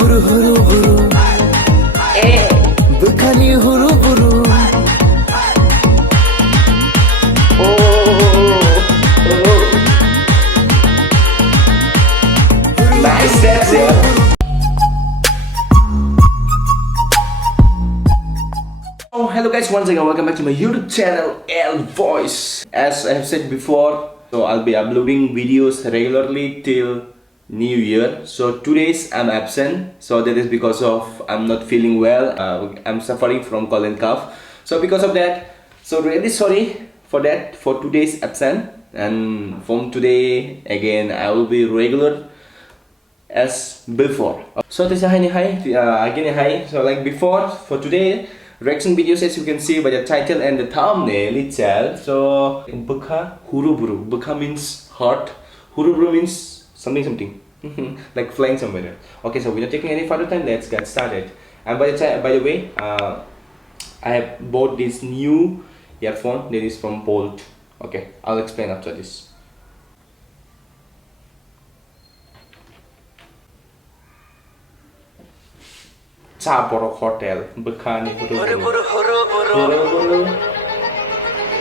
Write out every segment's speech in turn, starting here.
Buru Huru Buru. Bwkhani Huru Buru. Nice steps, yeah. Oh, hello guys, once again welcome back to my YouTube channel L Voice. As I have said before, so I'll be uploading videos regularly till New Year. So 2 days I'm absent, so that is because of I'm not feeling well. I'm suffering from cold and cough. So because of that, so really sorry for that, for 2 days absent. And from today again I will be regular as before. So this is hi. So like before, for today reaction videos, as you can see by the title and the thumbnail itself. So Bwkhani Huru Buru. Bwkha means heart, Huru Buru means something like flying somewhere. Okay, so without taking any further time, let's get started. And by the way, I have bought this new earphone that is from volg. Okay, I'll explain after this. Kokborok Hotel, Bwkhani Huru Buru.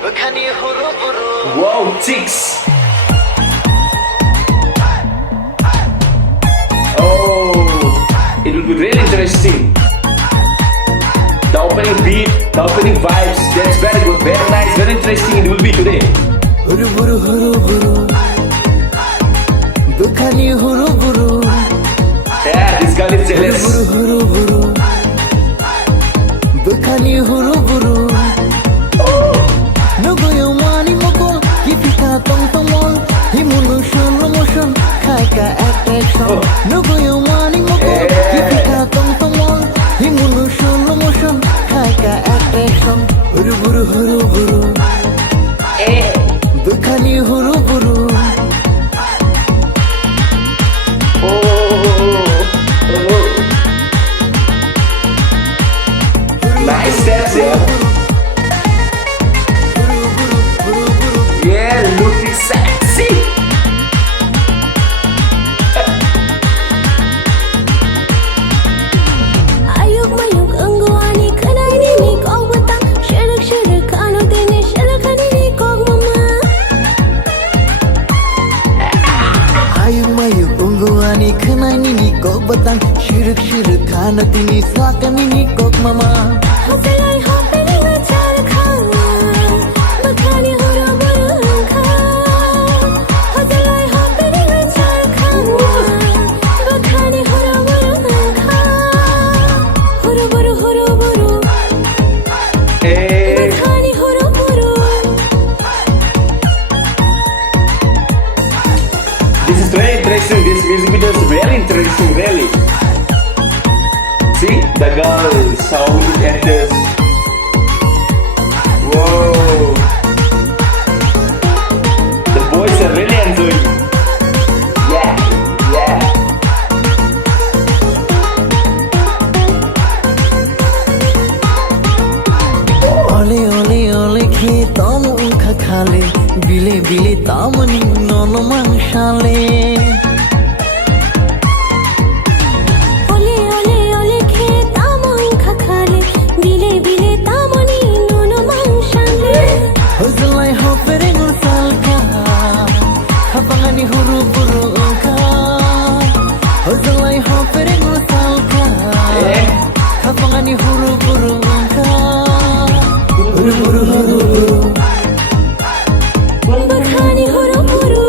Bwkhani Huru Buru. Wow, chicks! Oh, it will be really interesting. The opening beat, the opening vibes, that's very good, very nice, very interesting it will be today. Huru Buru Huru Buru. Bwkhani Huru Buru. Yeah, this girl is jealous. Huru Buru Huru. Bwkhani Huru Buru. No go yo mani moko, kipika tong tongol, himunushon promotion, kaika attraction. No go yo mani moko, kipika tong tongol, himunushon promotion, kaika attraction. Huru Buru Huru Buru. Bwkhani Huru Buru. Nice steps, yeah. Yeah, looking sexy. Ayuk mayuk angguani kanai ni kau batang syarak kanu tene syarak ni kau mama. Ayuk mayuk ungguani khanai ni kok batang syirik kanu tini sakani ni kok mama. Hasilai hopeni ngacar khana Bwkhani Huru Buru kha. Hasilai hopeni ngacar khana Bwkhani Huru Buru kha. Huru Buru Huru Buru. Bwkhani Huru Buru. This is very interesting. This music video is very interesting, really. See the girls, how it enters. Whoa! The boys are really enjoying. Yeah. Ole ole ole khetam ukha khale, bile tamani nono mangshale. Ole ole ole khetam angkha khale bile tamani nono mangshale. Hozlai hopere ngursal ka, Bwkhani Huru Buru ka. Hozlai hopere ngursal ka, Bwkhani Huru Buru ka. Huru Buru Huru Buru. Bwkhani Huru Buru.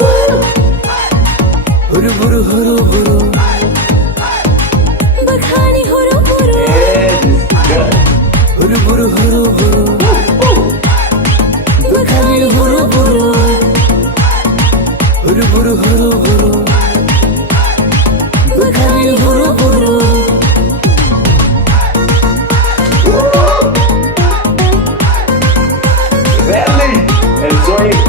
Huru Buru Huru Buru. Bwkhani Huru Buru. Huru Buru Huru Buru. Bwkhani Huru Buru. Huru Buru Huru Buru. Bwkhani Huru Buru. Really enjoy it.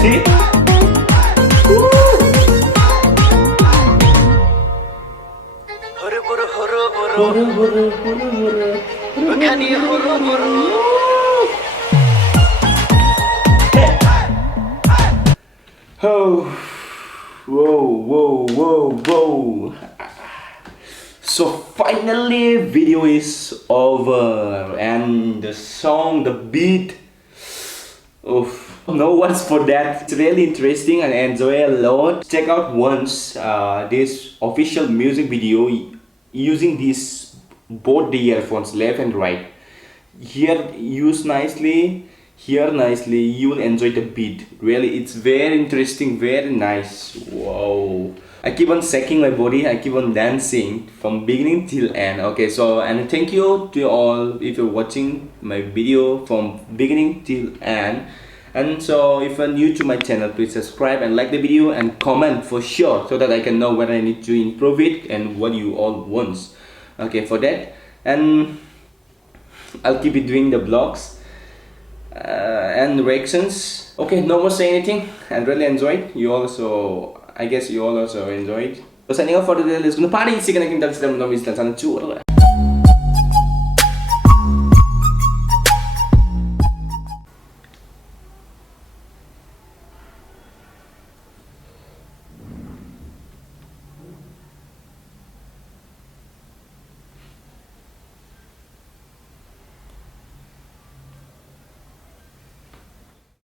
See? Huru Buru Huru Buru. Bwkhani Huru Buru. Oh, Whoa. So finally video is over and the song, the beat, no words for that. It's really interesting and I enjoy a lot. Check out once this official music video using these both the earphones, left and right. Here use nicely, here nicely, you will enjoy the beat. Really, it's very interesting, very nice. Wow. I keep on shaking my body, I keep on dancing from beginning till end. Okay, so and thank you to all if you're watching my video from beginning till end. And so if you're new to my channel, please subscribe and like the video and comment for sure so that I can know where I need to improve it and what you all want. Okay, for that, and I'll keep it doing the vlogs and reactions. Okay, no more saying anything. I really enjoyed. You also, I guess you all also enjoyed. So signing off for today. Let's go party. See you next time.